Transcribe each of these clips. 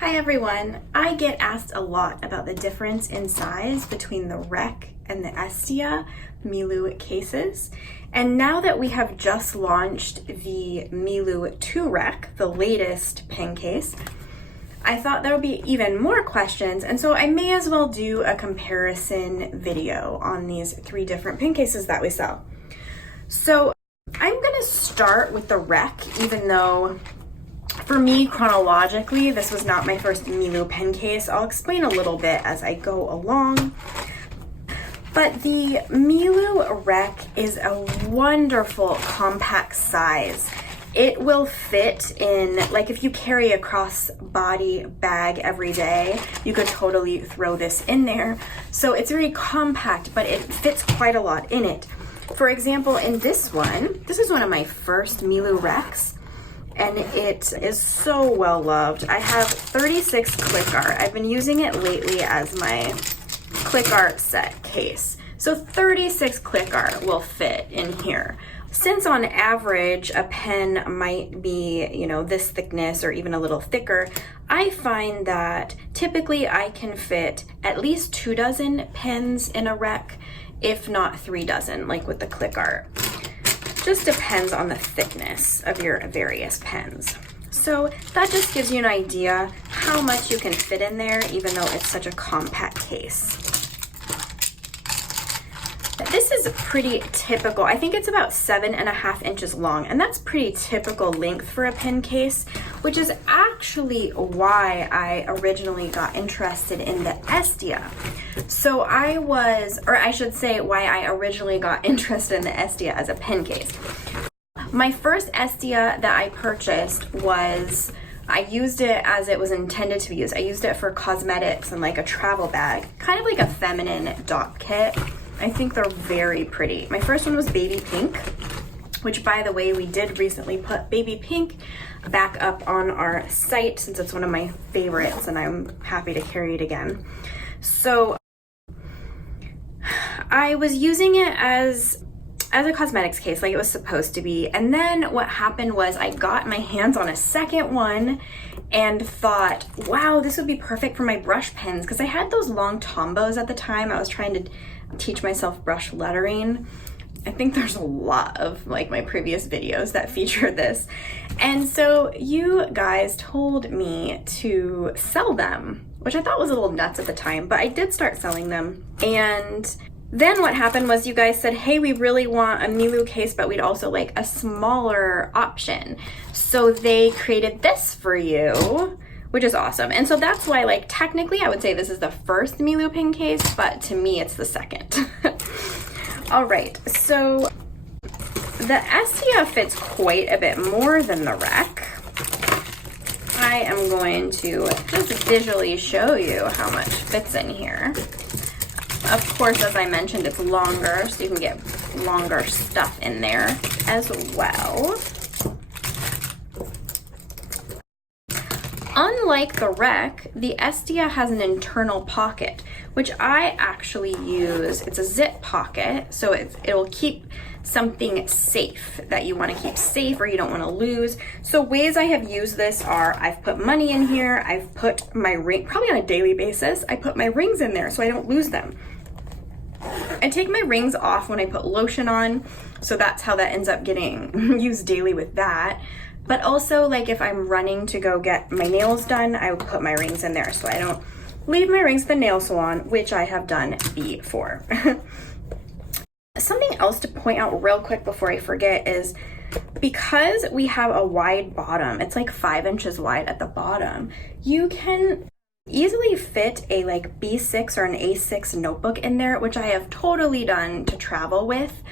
Hi everyone! I get asked a lot about the difference in size between the Rec and the Estia Milloo cases. And now that we have just launched the Milloo 2 Rec, the latest pen case, I thought there would be even more questions, and so I may as well do a comparison video on these 3 different pen cases that we sell. So I'm gonna start with the Rec, even though for me, chronologically, this was not my first Milloo pen case. I'll explain a little bit as I go along. But the Milloo Rec is a wonderful compact size. It will fit in, like if you carry a crossbody bag every day, you could totally throw this in there. So it's very compact, but it fits quite a lot in it. For example, in this one, this is one of my first Milloo Recs, and it is so well loved. I have 36 click art. I've been using it lately as my click art set case. So 36 click art will fit in here. Since on average a pen might be, this thickness or even a little thicker, I find that typically I can fit at least 2 dozen pens in a Rec, if not 3 dozen, like with the click art. Just depends on the thickness of your various pens. So that just gives you an idea how much you can fit in there, even though it's such a compact case. This is pretty typical. I think it's about 7.5 inches long, and that's pretty typical length for a pen case, which is actually why I originally got interested in the Estia. So why I originally got interested in the Estia as a pen case. My first Estia that I purchased I used it as it was intended to be used. I used it for cosmetics and like a travel bag, kind of like a feminine dot kit. I think they're very pretty. My first one was baby pink, which by the way, we did recently put baby pink back up on our site since it's one of my favorites and I'm happy to carry it again. So I was using it as a cosmetics case like it was supposed to be. And then what happened was I got my hands on a second one and thought, wow, this would be perfect for my brush pens, because I had those long Tombos at the time. I was trying to teach myself brush lettering. I think there's a lot of like my previous videos that feature this. And so you guys told me to sell them, which I thought was a little nuts at the time, but I did start selling them. And then what happened was you guys said, hey, we really want a Milloo case, but we'd also like a smaller option. So they created this for you, which is awesome. And so that's why, like, technically I would say this is the first Milloo pen case, but to me it's the second. All right, so the Estia fits quite a bit more than the Rec. I am going to just visually show you how much fits in here. Of course, as I mentioned, it's longer, so you can get longer stuff in there as well. Unlike the Rec, the Estia has an internal pocket, which I actually use. It's a zip pocket, so it'll keep something safe that you want to keep safe or you don't want to lose. So ways I have used this are I've put money in here, I've put my ring, probably on a daily basis, I put my rings in there so I don't lose them. I take my rings off when I put lotion on, so that's how that ends up getting used daily with that. But also, like if I'm running to go get my nails done, I would put my rings in there so I don't leave my rings at the nail salon, which I have done before. Something else to point out real quick before I forget is because we have a wide bottom, it's like 5 inches wide at the bottom, you can easily fit a like B6 or an A6 notebook in there, which I have totally done to travel with.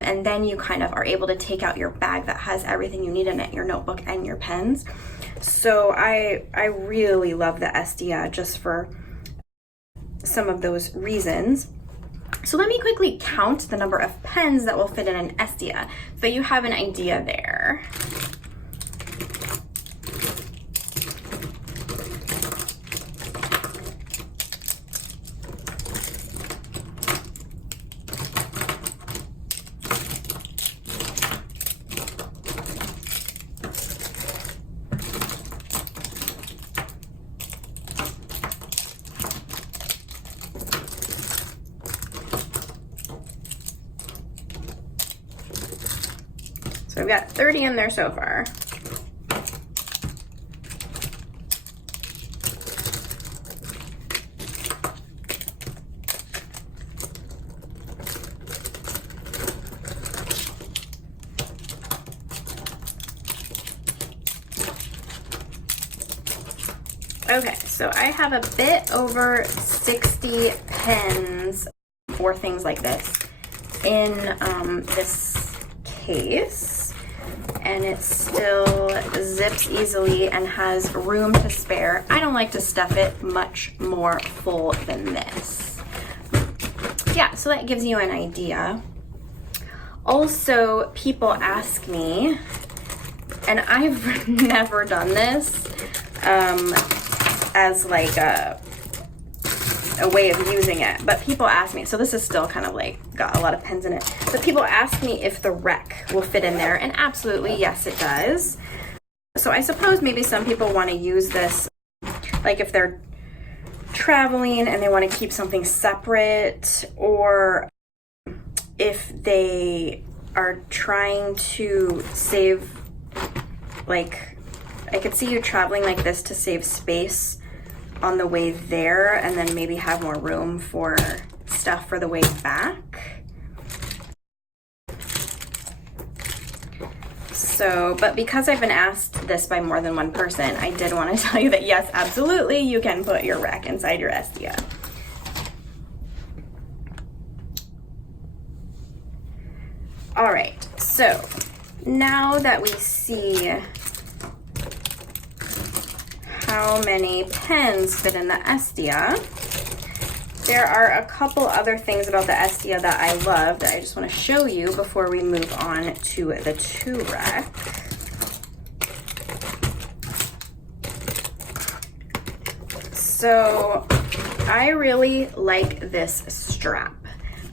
And then you kind of are able to take out your bag that has everything you need in it, your notebook and your pens. So I really love the Estia just for some of those reasons. So let me quickly count the number of pens that will fit in an Estia so you have an idea there. So I've got 30 in there so far. Okay, so I have a bit over 60 pens for things like this in this case, and it still zips easily and has room to spare. I don't like to stuff it much more full than this. Yeah, so that gives you an idea. Also, people ask me, and I've never done this, as like a way of using it, but people ask me, so this is still kind of like got a lot of pens in it, but people ask me if the rec will fit in there, and absolutely yes it does. So I suppose maybe some people want to use this like if they're traveling and they want to keep something separate, or if they are trying to save, like I could see you traveling like this to save space on the way there, and then maybe have more room for stuff for the way back. So, but because I've been asked this by more than one person, I did want to tell you that yes, absolutely, you can put your rec inside your Estia. All right, so now that we see how many pens fit in the Estia, there are a couple other things about the Estia that I love that I just want to show you before we move on to the 2-rec. So I really like this strap.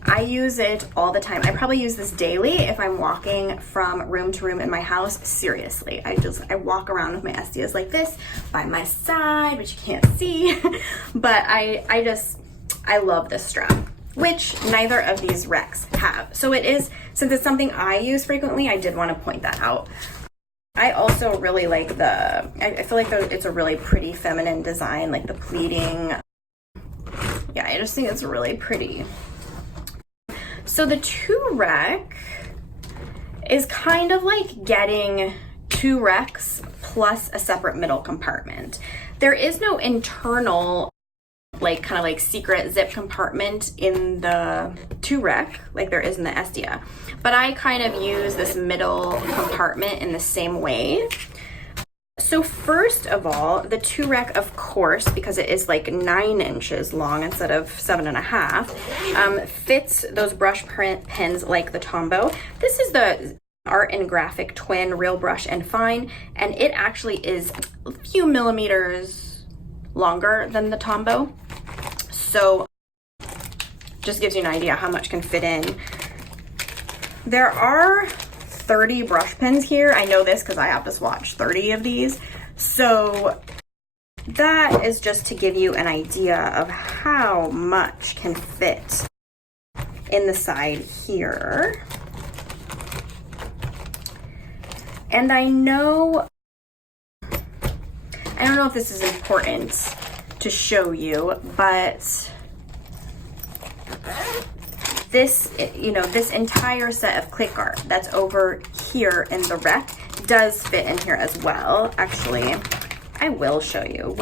I use it all the time. I probably use this daily if I'm walking from room to room in my house. Seriously, I walk around with my Estias like this by my side, which you can't see, but I love this strap, which neither of these recs have. So it is, since it's something I use frequently, I did want to point that out. I also really like I feel like it's a really pretty feminine design, like the pleating. Yeah, I just think it's really pretty. So the 2-rec is kind of like getting 2 recs plus a separate middle compartment. There is no internal, like kind of like secret zip compartment in the 2-rec like there is in the Estia, but I kind of use this middle compartment in the same way. So first of all, the 2-rec, of course, because it is like 9 inches long instead of 7.5, fits those brush pens like the Tombow. This is the Art and Graphic Twin Real Brush and Fine, and it actually is a few millimeters longer than the Tombow. So just gives you an idea how much can fit in. There are 30 brush pens here. I know this because I have to swatch 30 of these. So that is just to give you an idea of how much can fit in the side here. And I don't know if this is important to show you, but this, this entire set of click art that's over here in the rec does fit in here as well. Actually, I will show you.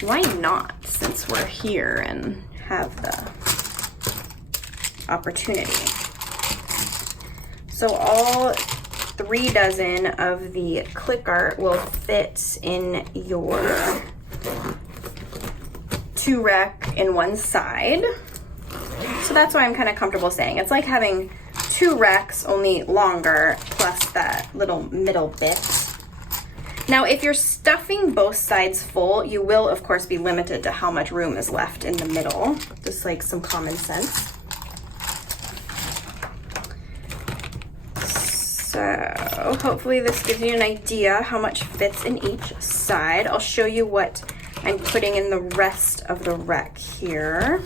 Why not, since we're here and have the opportunity. So all 3 dozen of the click art will fit in your 2-rec in one side. So that's why I'm kind of comfortable saying it's like having 2 recs, only longer, plus that little middle bit. Now, if you're stuffing both sides full, you will, of course, be limited to how much room is left in the middle. Just like some common sense. So hopefully this gives you an idea how much fits in each side. I'll show you what I'm putting in the rest of the rec here.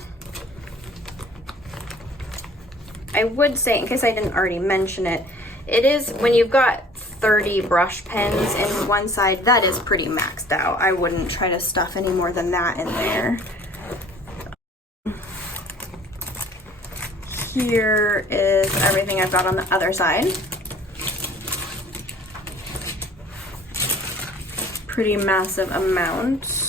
I would say, in case I didn't already mention it, It is, when you've got 30 brush pens in one side, that is pretty maxed out. I wouldn't try to stuff any more than that in there. Here is everything I've got on the other side. Pretty massive amount.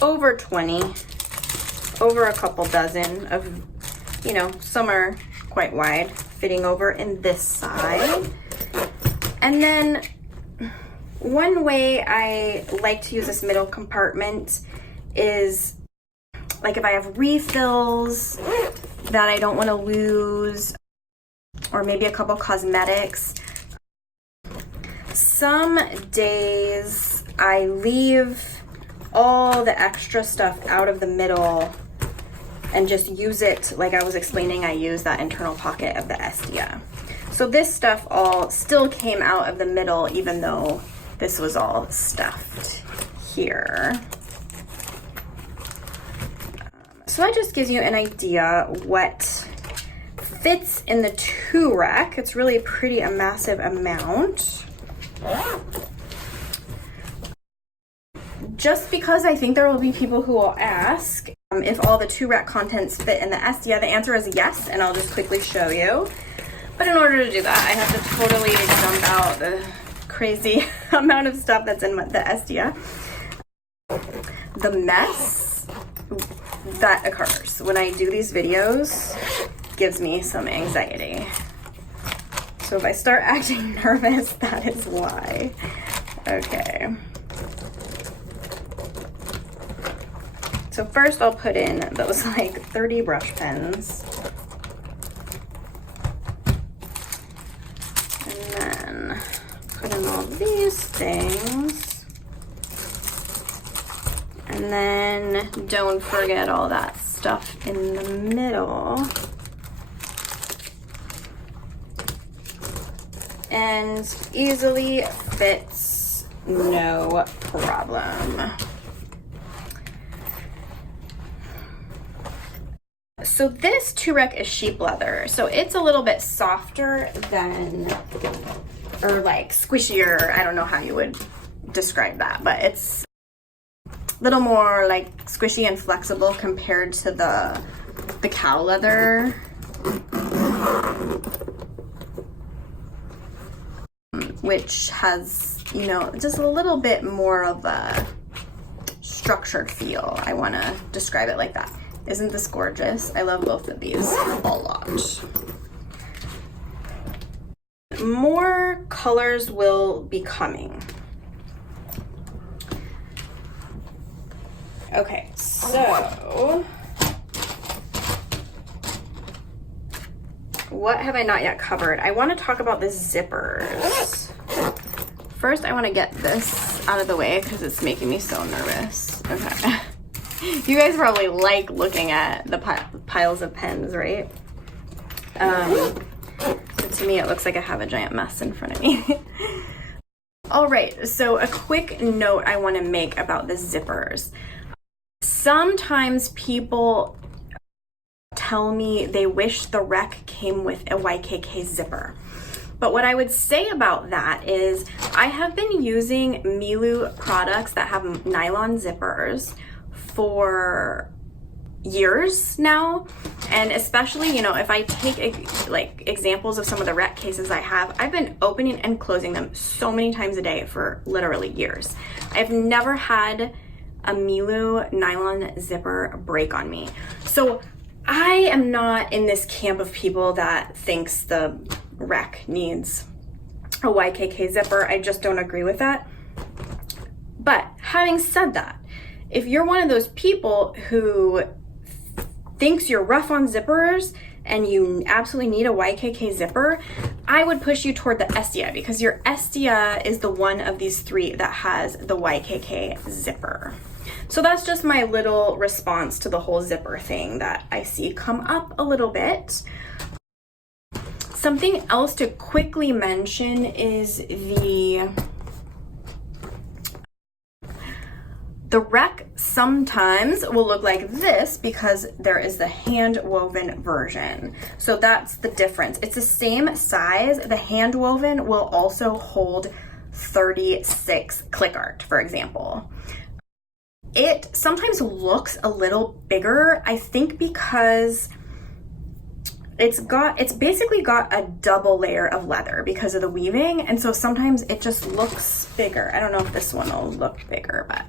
Over 20, over a couple dozen of, you know, some are quite wide, fitting over in this side. And then one way I like to use this middle compartment is like if I have refills that I don't want to lose, or maybe a couple cosmetics. Some days I leave all the extra stuff out of the middle and just use it like I was explaining. I use that internal pocket of the Estia. So this stuff all still came out of the middle even though this was all stuffed here. So that just gives you an idea what fits in the 2 rack. It's really pretty a massive amount. Just because I think there will be people who will ask if all the 2 rack contents fit in the Estia, the answer is yes, and I'll just quickly show you. But in order to do that, I have to totally dump out the crazy amount of stuff that's in the Estia. The mess that occurs when I do these videos gives me some anxiety. So if I start acting nervous, that is why. Okay. So first I'll put in those like 30 brush pens. And then put in all these things. And then don't forget all that stuff in the middle. And easily fits, no problem. So this 2 rack is sheep leather, so it's a little bit softer than, or like squishier, I don't know how you would describe that, but it's a little more like squishy and flexible compared to the cow leather. Which has, you know, just a little bit more of a structured feel. I want to describe it like that. Isn't this gorgeous? I love both of these a lot. More colors will be coming. Okay, so what have I not yet covered? I want to talk about the zippers. First, I want to get this out of the way because it's making me so nervous. Okay. You guys probably like looking at the piles of pens, right? But to me, it looks like I have a giant mess in front of me. All right, so a quick note I want to make about the zippers. Sometimes people tell me they wish the rec came with a YKK zipper. But what I would say about that is I have been using Milloo products that have nylon zippers for years now, and especially, you know, if I take like examples of some of the rec cases I have, I've been opening and closing them so many times a day for literally years. I've never had a Milloo nylon zipper break on me. So I am not in this camp of people that thinks the rec needs a YKK zipper. I just don't agree with that. But having said that, if you're one of those people who thinks you're rough on zippers and you absolutely need a YKK zipper, I would push you toward the Estia because your Estia is the one of these 3 that has the YKK zipper. So that's just my little response to the whole zipper thing that I see come up a little bit. Something else to quickly mention is the The rec sometimes will look like this because there is the hand woven version. So that's the difference. It's the same size. The hand woven will also hold 36 click art, for example. It sometimes looks a little bigger, I think because it's basically got a double layer of leather because of the weaving, and so sometimes it just looks bigger. I don't know if this one will look bigger, but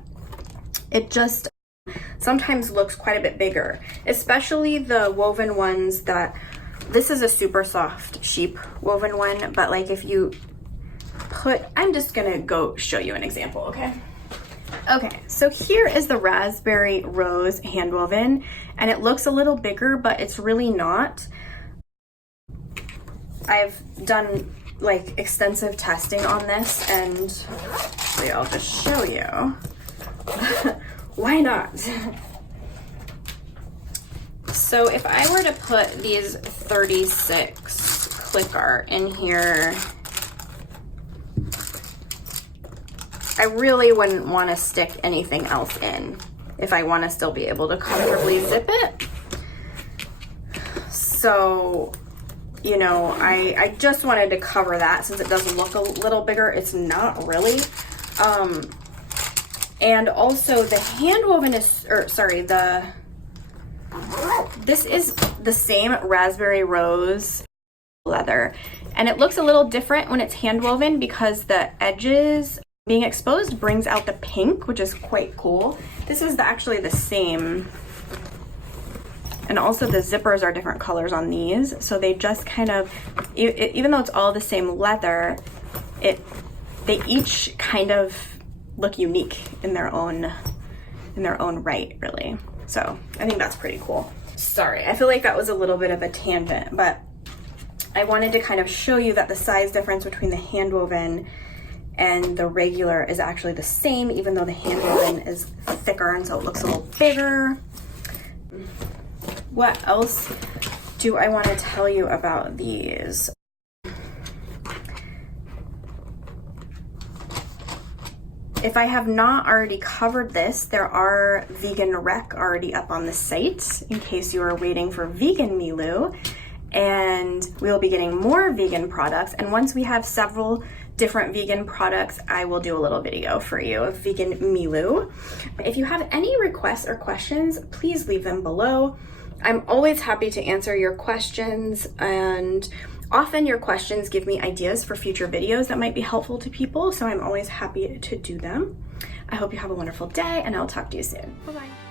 it just sometimes looks quite a bit bigger, especially the woven ones this is a super soft sheep woven one, but like if you I'm just gonna go show you an example, okay? Okay, so here is the raspberry rose hand woven, and it looks a little bigger, but it's really not. I've done like extensive testing on this, and actually I'll just show you. Why not? So if I were to put these 36 click art in here, I really wouldn't want to stick anything else in if I want to still be able to comfortably zip it. So, you know, I just wanted to cover that since it does look a little bigger. It's not really. And also the hand woven this is the same raspberry rose leather, and it looks a little different when it's hand woven because the edges being exposed brings out the pink, which is quite cool. This is actually the same, and also the zippers are different colors on these, so they just kind of, even though it's all the same leather, they each kind of look unique in their own right, really. So I think that's pretty cool. Sorry, I feel like that was a little bit of a tangent, but I wanted to kind of show you that the size difference between the hand woven and the regular is actually the same, even though the hand woven is thicker and so it looks a little bigger. What else do I want to tell you about these? If I have not already covered this, there are vegan rec already up on the site in case you are waiting for vegan Milloo, and we will be getting more vegan products. And once we have several different vegan products, I will do a little video for you of vegan Milloo. If you have any requests or questions, please leave them below. I'm always happy to answer your questions, and often your questions give me ideas for future videos that might be helpful to people, so I'm always happy to do them. I hope you have a wonderful day, and I'll talk to you soon. Bye-bye.